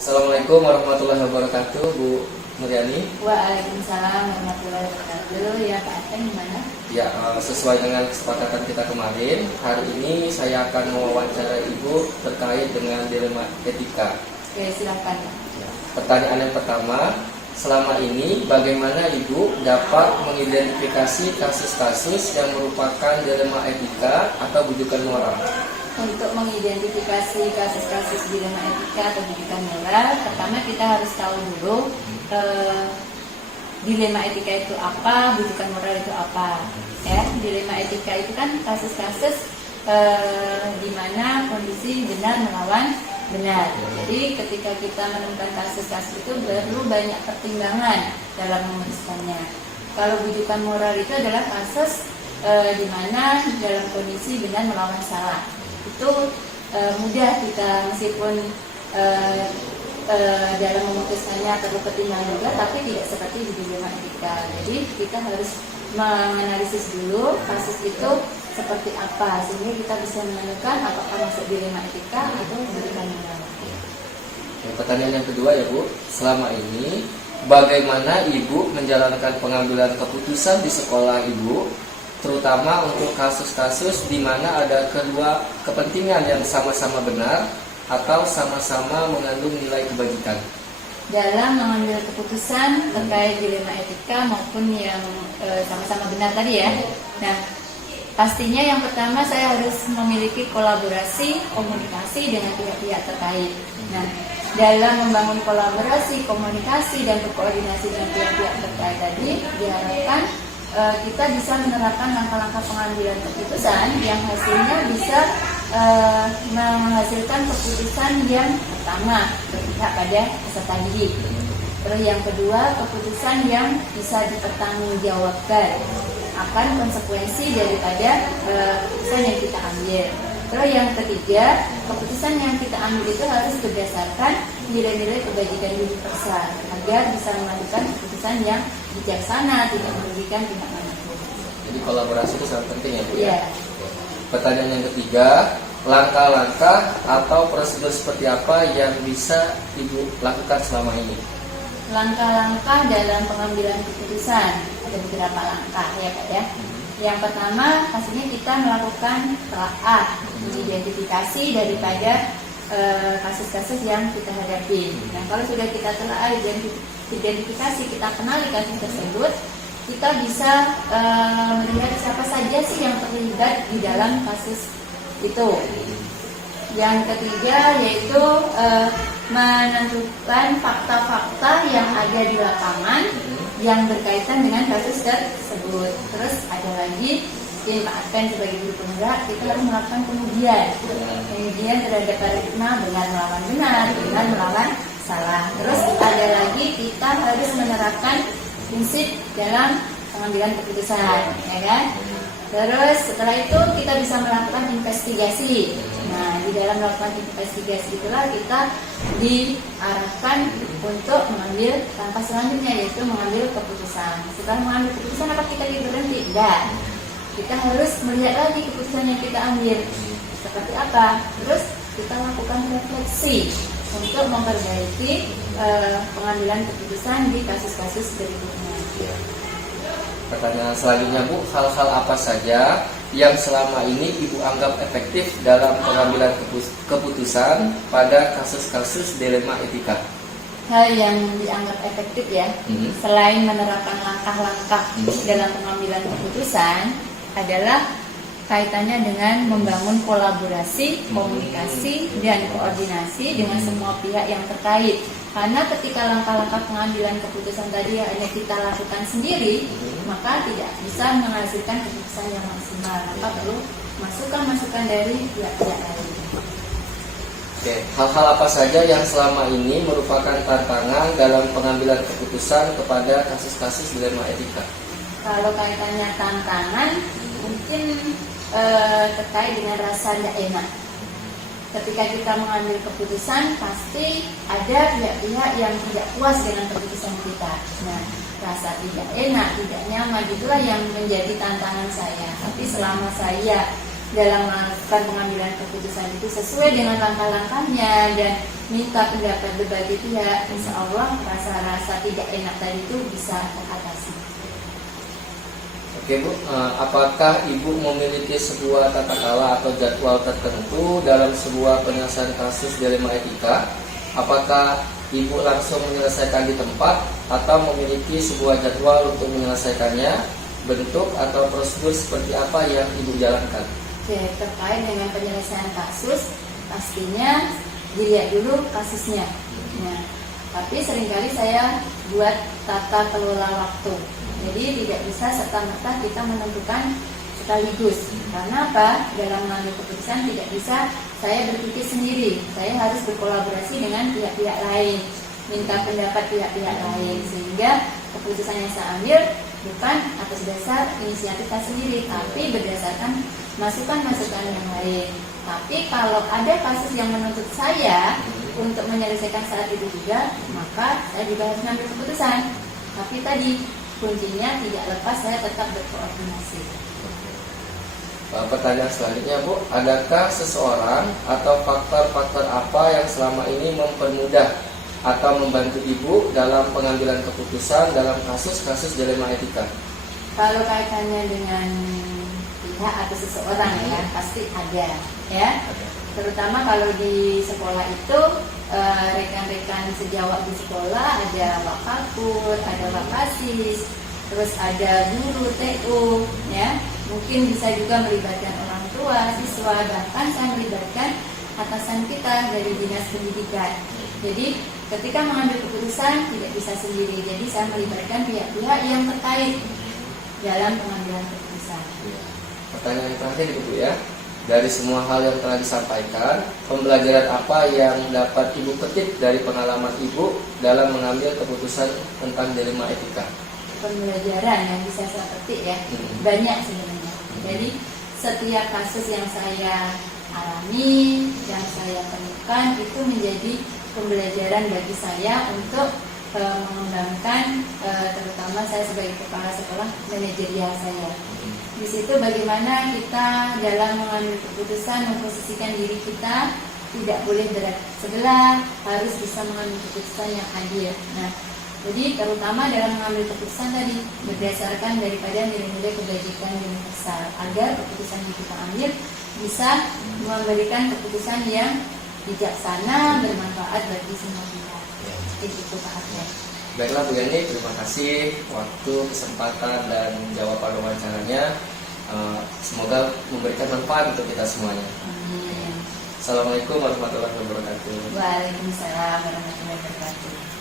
Assalamualaikum warahmatullahi wabarakatuh, Bu Muryani. Waalaikumsalam warahmatullahi wabarakatuh. Ya Pak Ateng, gimana? Ya, sesuai dengan kesepakatan kita kemarin, hari ini saya akan mewawancara Ibu terkait dengan dilema etika. Oke, silakan. Ya. Pertanyaan yang pertama, selama ini bagaimana Ibu dapat mengidentifikasi kasus-kasus yang merupakan dilema etika atau bujukan moral? Untuk mengidentifikasi kasus-kasus dilema etika atau bujukan moral, pertama kita harus tahu dulu dilema etika itu apa, bujukan moral itu apa. Ya, dilema etika itu kan kasus-kasus di mana kondisi benar melawan benar. Jadi ketika kita menemukan kasus-kasus itu perlu banyak pertimbangan dalam memutuskannya. Kalau bujukan moral itu adalah kasus di mana dalam kondisi benar melawan salah. Itu mudah kita meskipun dalam memutuskannya perlu pertimbangan juga, tapi tidak seperti di dilema etika. Jadi kita harus menganalisis dulu kasus itu seperti apa sehingga kita bisa menentukan apakah masuk dilema etika atau bujukan moral. Pertanyaan yang kedua ya Bu, selama ini bagaimana Ibu menjalankan pengambilan keputusan di sekolah Ibu, terutama untuk kasus-kasus di mana ada kedua kepentingan yang sama-sama benar atau sama-sama mengandung nilai kebajikan? Dalam mengambil keputusan terkait dilema etika maupun yang sama-sama benar tadi ya. Nah, pastinya yang pertama saya harus memiliki kolaborasi, komunikasi dengan pihak-pihak terkait. Nah, dalam membangun kolaborasi, komunikasi, dan berkoordinasi dengan pihak-pihak terkait tadi, diharapkan kita bisa menerapkan langkah-langkah pengambilan keputusan yang hasilnya bisa menghasilkan keputusan yang pertama berpihak pada peserta didik. Terus yang kedua, keputusan yang bisa dipertanggungjawabkan akan konsekuensi daripada keputusan yang kita ambil. Terus yang ketiga, keputusan yang kita ambil itu harus berdasarkan nilai-nilai kebajikan universal agar bisa melakukan keputusan yang bijaksana, tidak merugikan pihak manapun. Jadi kolaborasi itu sangat penting ya Bu ya? Iya. Pertanyaan yang ketiga, langkah-langkah atau prosedur seperti apa yang bisa Ibu lakukan selama ini? Langkah-langkah dalam pengambilan keputusan ada beberapa langkah ya Pak ya. Yang pertama pastinya kita melakukan telaah, identifikasi daripada kasus-kasus yang kita hadapi. Nah, kalau sudah kita telah identifikasi, kita kenali kasus tersebut, kita bisa melihat siapa saja sih yang terlibat di dalam kasus itu. Yang ketiga yaitu menentukan fakta-fakta yang ada di lapangan yang berkaitan dengan kasus tersebut. Terus ada lagi yang Pak Ateng sebagai guru penggerak, kita harus melakukan pengujian terhadap paradigma benar melawan benar, benar melawan salah. Terus ada lagi kita harus menerapkan prinsip dalam pengambilan keputusan, ya kan? Terus setelah itu kita bisa melakukan investigasi. Nah, di dalam melakukan investigasi itulah kita diarahkan untuk mengambil langkah selanjutnya, yaitu mengambil keputusan. Setelah mengambil keputusan, apa kita berhenti? Tidak. Kita harus melihat lagi keputusan yang kita ambil seperti apa. Terus kita lakukan refleksi untuk memperbaiki pengambilan keputusan di kasus-kasus berikutnya. Pertanyaan selanjutnya Bu, hal-hal apa saja yang selama ini Ibu anggap efektif dalam pengambilan keputusan pada kasus-kasus dilema etika? Hal yang dianggap efektif ya, selain menerapkan langkah-langkah dalam pengambilan keputusan adalah kaitannya dengan membangun kolaborasi, komunikasi, dan koordinasi dengan semua pihak yang terkait. Karena ketika langkah-langkah pengambilan keputusan tadi hanya kita lakukan sendiri, maka tidak bisa menghasilkan keputusan yang maksimal. Maka perlu masukan-masukan dari pihak-pihak lain. Oke, hal-hal apa saja yang selama ini merupakan tantangan dalam pengambilan keputusan kepada kasus-kasus dilema etika? Kalau kaitannya tantangan, mungkin terkait dengan rasa tidak enak. Ketika kita mengambil keputusan, pasti ada pihak-pihak yang tidak puas dengan keputusan kita. Nah, rasa tidak enak, tidak nyaman, itulah yang menjadi tantangan saya. Tapi selama saya dalam melakukan pengambilan keputusan itu sesuai dengan langkah-langkahnya dan minta pendapat berbagai pihak, insya Allah rasa-rasa tidak enak tadi itu bisa teratasi. Oke Bu, apakah Ibu memiliki sebuah tata cara atau jadwal tertentu dalam sebuah penyelesaian kasus dilema etika? Apakah Ibu langsung menyelesaikan di tempat atau memiliki sebuah jadwal untuk menyelesaikannya? Bentuk atau prosedur seperti apa yang Ibu jalankan? Oke, terkait dengan penyelesaian kasus, pastinya dilihat dulu kasusnya. Nah, tapi seringkali saya buat tata kelola waktu. Jadi tidak bisa serta-merta kita menentukan sekaligus. Karena apa? Dalam mengambil keputusan tidak bisa saya berpikir sendiri. Saya harus berkolaborasi dengan pihak-pihak lain, minta pendapat pihak-pihak lain, sehingga keputusan yang saya ambil bukan atas dasar inisiatif saya sendiri, tapi berdasarkan masukan-masukan yang lain. Tapi kalau ada kasus yang menuntut saya untuk menyelesaikan saat itu juga, maka saya juga harus mengambil keputusan. Tapi tadi kuncinya tidak lepas saya tetap berkoordinasi. Pertanyaan selanjutnya Bu, adakah seseorang atau faktor-faktor apa yang selama ini mempermudah atau membantu Ibu dalam pengambilan keputusan dalam kasus-kasus dilema etika? Kalau kaitannya dengan pihak atau seseorang ya pasti ada ya. Terutama kalau di sekolah itu rekan-rekan sejawat di sekolah ada wakakur, ada wakasis, terus ada guru TU ya. Mungkin bisa juga melibatkan orang tua, siswa, bahkan saya melibatkan atasan kita dari dinas pendidikan. Jadi ketika mengambil keputusan tidak bisa sendiri, jadi saya melibatkan pihak-pihak yang terkait dalam pengambilan keputusan. Pertanyaan terakhir Bu ya, dari semua hal yang telah disampaikan, pembelajaran apa yang dapat Ibu petik dari pengalaman Ibu dalam mengambil keputusan tentang dilema etika? Pembelajaran yang bisa saya petik ya banyak sebenarnya. Jadi setiap kasus yang saya alami, yang saya temukan itu menjadi pembelajaran bagi saya untuk mengembangkan terutama saya sebagai kepala sekolah manajerial saya. Di situ bagaimana kita dalam mengambil keputusan memposisikan diri kita tidak boleh berat sebelah, harus bisa mengambil keputusan yang adil. Nah, jadi terutama dalam mengambil keputusan tadi berdasarkan daripada nilai-nilai kebajikan universal agar keputusan yang kita ambil bisa memberikan keputusan yang bijaksana, bermanfaat bagi semua pihak. Itu Pak Arya. Baiklah Bu Yani, terima kasih waktu, kesempatan, dan jawaban wawancaranya. Semoga memberikan manfaat untuk kita semuanya. Amin. Assalamualaikum warahmatullahi wabarakatuh. Waalaikumsalam warahmatullahi wabarakatuh.